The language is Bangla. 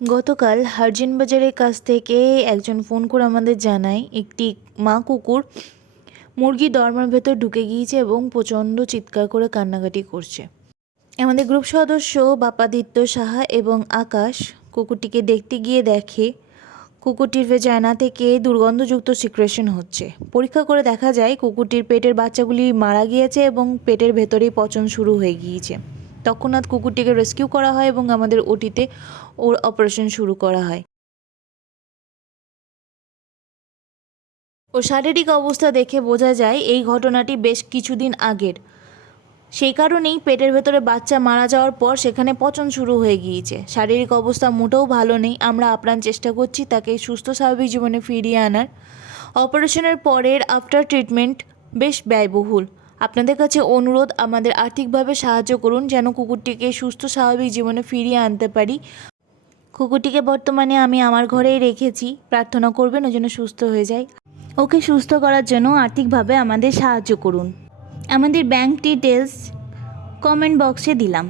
গতকাল হার্জিন বাজারের কাছ থেকে একজন ফোন করে আমাদের জানায় একটি মা কুকুর মুরগি দরমার ভেতর ঢুকে গিয়েছে এবং প্রচণ্ড চিৎকার করে কান্নাকাটি করছে। আমাদের গ্রুপ সদস্য বাপাদিত্য সাহা এবং আকাশ কুকুরটিকে দেখতে গিয়ে দেখে কুকুরটির ভেজানা থেকে দুর্গন্ধযুক্ত সিক্রেশন হচ্ছে। পরীক্ষা করে দেখা যায় কুকুরটির পেটের বাচ্চাগুলি মারা গিয়েছে এবং পেটের ভেতরেই পচন শুরু হয়ে গিয়েছে। তৎক্ষণাৎ কুকুরটিকে রেস্কিউ করা হয় এবং আমাদের ওটিতে ওর অপারেশন শুরু করা হয়। ওর শারীরিক অবস্থা দেখে বোঝা যায় এই ঘটনাটি বেশ কিছুদিন আগের। সেই কারণেই পেটের ভেতরে বাচ্চা মারা যাওয়ার পর সেখানে পচন শুরু হয়ে গিয়েছে। শারীরিক অবস্থা মোটেও ভালো নেই। আমরা আপ্রাণ চেষ্টা করছি তাকে সুস্থ স্বাভাবিক জীবনে ফিরিয়ে আনার। অপারেশনের পরের আফটার ট্রিটমেন্ট বেশ ব্যয়বহুল। আপনাদের কাছে অনুরোধ, আমাদের আর্থিকভাবে সাহায্য করুন যেন কুকুরটিকে সুস্থ স্বাভাবিক জীবনে ফিরিয়ে আনতে পারি। কুকুরটিকে বর্তমানে আমি আমার ঘরেই রেখেছি। প্রার্থনা করবেন ও যেন সুস্থ হয়ে যায়। ওকে সুস্থ করার জন্য আর্থিকভাবে আমাদের সাহায্য করুন। আমাদের ব্যাংক ডিটেলস কমেন্ট বক্সে দিলাম।